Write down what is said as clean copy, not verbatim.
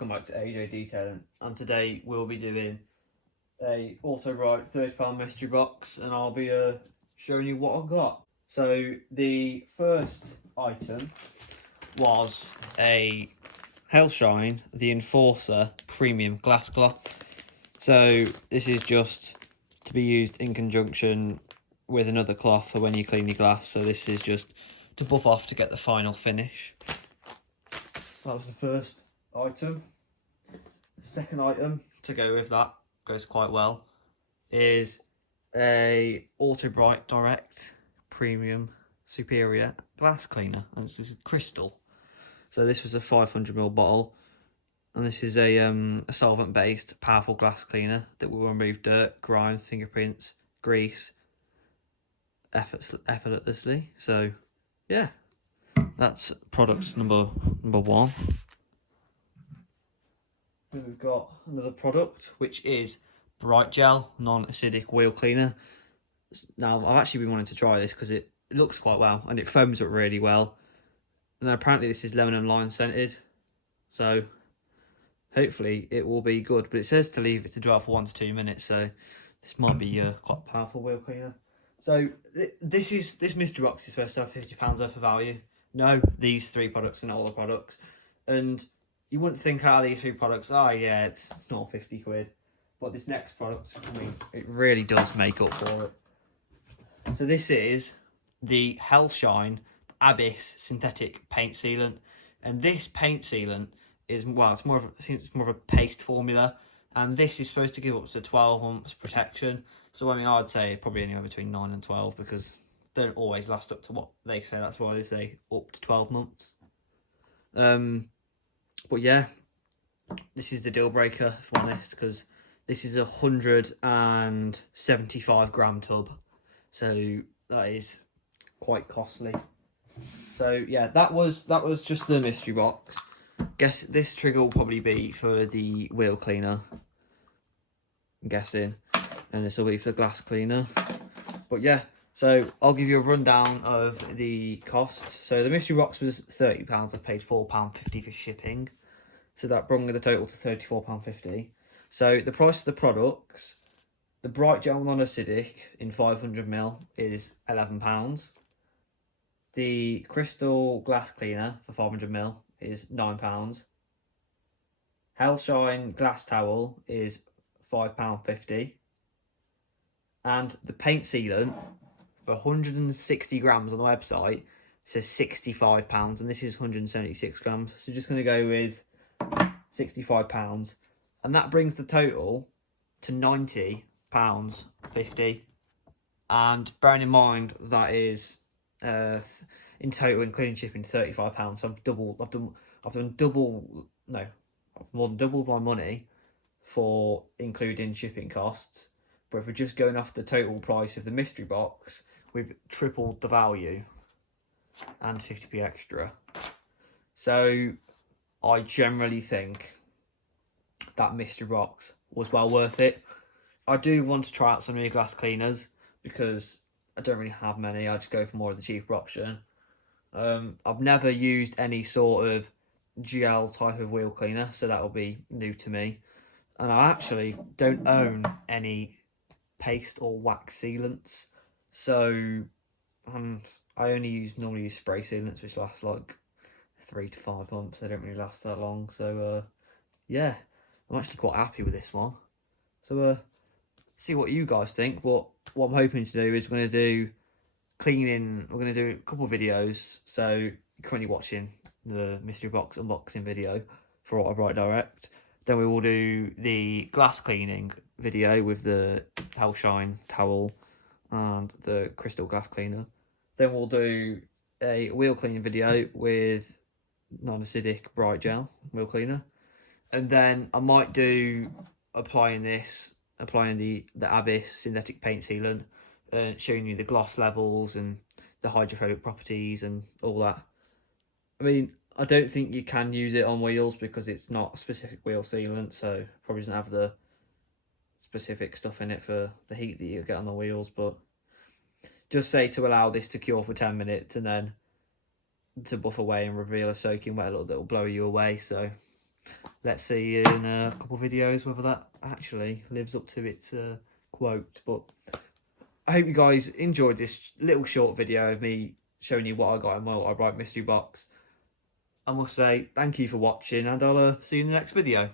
welcome back to AJ Detailing, and today we'll be doing a Autobrite £30 mystery box, and I'll be showing you what I've got. So the first item was a Hellshine the Enforcer Premium Glass Cloth. So this is just to be used in conjunction with another cloth for when you clean your glass. So this is just to buff off to get the final finish. That was the first item. The second item to go with that, goes quite well, is a Autobrite Direct Premium Superior Glass Cleaner, and this is crystal. So this was a 500ml bottle, and this is a solvent-based powerful glass cleaner that will remove dirt, grime, fingerprints, grease effortlessly. So yeah, that's product number one. Then we've got another product, which is Bright Gel non-acidic wheel cleaner. Now I've actually been wanting to try this because it looks quite well and it foams up really well, and apparently this is lemon and lime scented, so hopefully it will be good. But it says to leave it to dry for 1 to 2 minutes, so this might be quite a powerful wheel cleaner. So this mystery box is supposed to have £50 worth of value. No, these 3 products are not all the products, and you wouldn't think out of these 3 products, oh yeah, it's not 50 quid. But this next product, I mean, it really does make up for it. So this is the Hellshine Abyss Synthetic Paint Sealant. And this paint sealant is, well, it's more of a paste formula. And this is supposed to give up to 12 months protection. So I mean, I'd say probably anywhere between 9 and 12, because they don't always last up to what they say. That's why they say up to 12 months. But yeah, this is the deal breaker, if I'm honest, because this is a 175 gram tub, so that is quite costly. So yeah, that was just the mystery box. Guess this trigger will probably be for the wheel cleaner, I'm guessing, and this will be for the glass cleaner. But yeah, so I'll give you a rundown of the cost. So the mystery box was £30. I paid £4.50 for shipping, so that brought the total to £34.50. So the price of the products, the Bright Gel non-acidic in 500ml is £11. The Crystal Glass Cleaner for 500ml is £9. Hellshine Glass Towel is £5.50. And the paint sealant for 160 grams on the website says £65, and this is 176 grams. So just going to go with £65. And that brings the total to £90.50. And bearing in mind that is in total, including shipping, £35. So I've more than doubled my money for including shipping costs. But if we're just going off the total price of the mystery box, we've tripled the value and 50p extra. So I generally think that mystery box was well worth it. I do want to try out some new glass cleaners because I don't really have many. I just go for more of the cheaper option. I've never used any sort of gel type of wheel cleaner, so that will be new to me. And I actually don't own any paste or wax sealants, so I normally use spray sealants, which last like 3 to 5 months. They don't really last that long. So yeah, I'm actually quite happy with this one. So see what you guys think. But what I'm hoping to do is we're going to do cleaning. We're going to do a couple of videos. So you're currently watching the mystery box unboxing video for Autobrite Direct. Then we will do the glass cleaning video with the Hellshine towel and the crystal glass cleaner. Then we'll do a wheel cleaning video with non-acidic Bright Gel wheel cleaner. And then I might do applying the Abyss synthetic paint sealant, showing you the gloss levels and the hydrophobic properties and all that. I mean, I don't think you can use it on wheels because it's not a specific wheel sealant, so probably doesn't have the specific stuff in it for the heat that you get on the wheels. But just say to allow this to cure for 10 minutes and then to buff away and reveal a soaking wet look that will blow you away. So let's see in a couple of videos whether that actually lives up to its quote. But I hope you guys enjoyed this little short video of me showing you what I got in my Autobrite mystery box. I must say thank you for watching, and I'll see you in the next video.